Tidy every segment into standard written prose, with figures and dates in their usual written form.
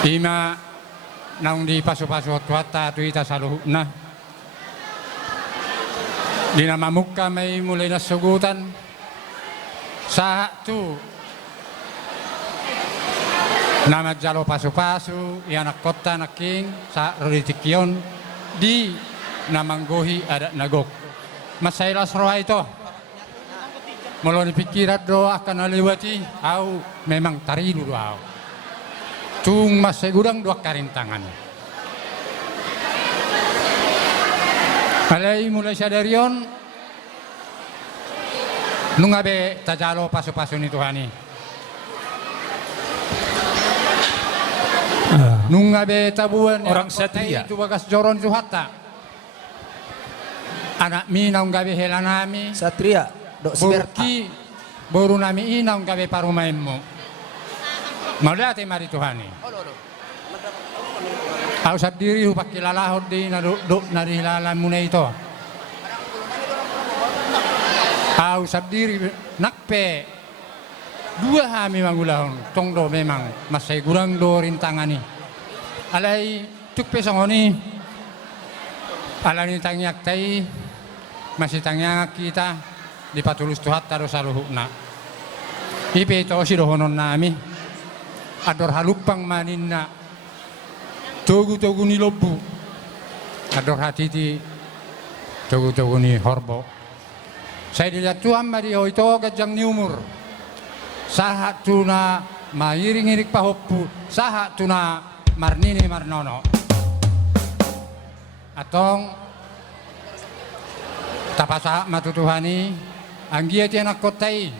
Ima naung di pasu-pasu tuata tuita saluhna. Di nama muka may mulai nasugutan. Sa tu nama jalo pasu-pasu ianak kota naking sa roditikyon di namanggohi ada nagok. Masailas roha ito. Mula ni pikirat do akan naliwati au memang tarilu do au. Tung masegurang dua karintangan. Alay mulai sadarion nungabe tajalo pasu-pasu ni Tuhani. Nungabe tabuan orang Satria itu bagas joron itu hatta. Anak minang gabe helanami Satria dok siberta. Burki baru nami inang gabe parumainmu. Maulati mari Tuhani. Au sabdiri hu pakilalahod di naduk narilalan muna ito. Au sabdiri nakpe dua hami mangulahon tongdo memang masay gurang do rintangani. Alay tukpe sangoni alani tangyak tay masih tangyak kita di patulus tuhat taruh saluhukna. Ipe ito si dohonon nami ador halupang maninna. Togu-togu ni lobu ador hati di togu-togu ni horbo. Saya dilihat Tuhan mari itu gajang ni umur. Sahat tuna mairing-irik pahoppu. Sahat tuna marnini marnono. Atong tapasa matutuhani anggia ti anak kotai.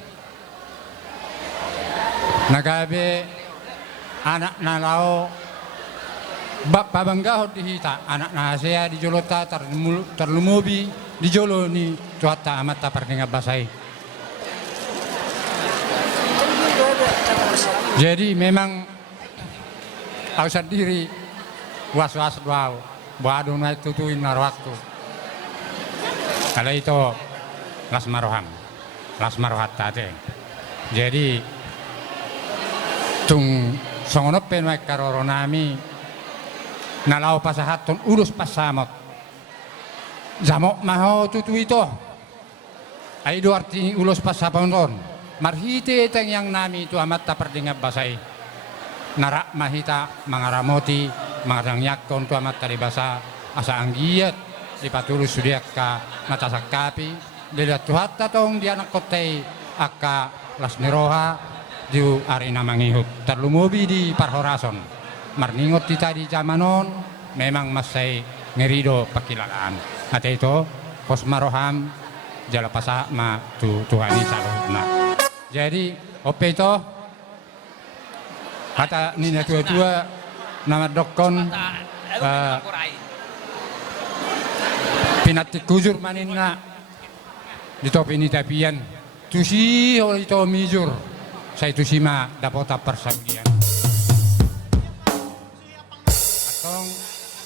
Nagabe anak nalao pabanggahod di hita anak nahasea di jolota terlumubi di jolo ni tuata amat tapar dengan basai. Jadi memang ausad diri was-was wow badu na tutuin nar waktu. Kalau itu las marohat tate. Jadi tung songonopen mai karoronami nalau pasahaton urus pasamot zamok maho tutu ito ay do arti ulos pasaponton marhite teng yang nami itu amat tak perdengap basai narak mahita mangaramoti mangarang yakon tu amat tadi basa asa anggiat di patulus sudiak ka mata sakapi dilihat tuhatta tong di anak kotei aka las neroha di arena mangihut terlumubi di parhorason marningot kita di zamanon memang masai ngerido pakilalaan. Ate itu pos maroham jala pasa ma Tuhani saluhna. Jadi ope itu kata nina tua-tua nama dokon pinati kujur manina di topi ini tapian tusi oleh itu mijur saya tusima dapota persabian.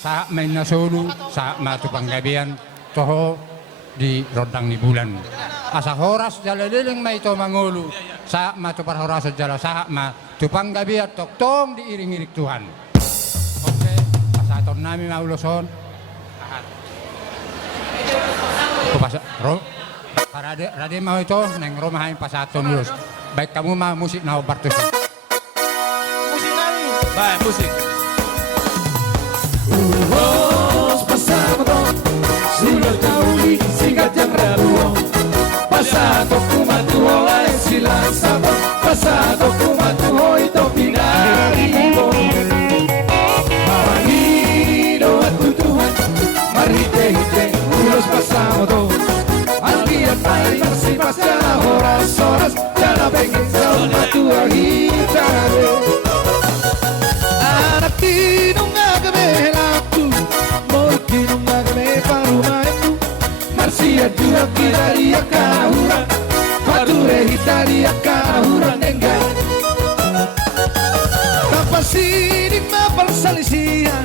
Sa main nasulu sa matu panggabian toho di rodang ni bulan asa horas jala leleng mai to mangulu sa matu parhoras jala sa ma tu panggabian tok tong diiring-iring Tuhan. Oke pasaton nami mauloson ko pasa ro para rade mau itu neng romahain pasaton lulus baik kamu mah musik na obartus musik nami baik musik. Ulos pasado, sigat kauli, sigat yang rabuo. Pasado kumatuho ay silang sabo. Pasado kumatuho ito pinaribo. Marangido at tutuhan, marite-hite, ulos pasado. Ang giat ay nasipas ka na horas-horas, jana begin sa matuang hitare. Anak tinong Marsia dua kiraria kahura Pature hitaria kahura nengga Tanpa sidik mapersalisian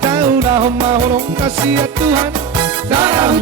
Tahu nahom mahorong kasih Tuhan Darah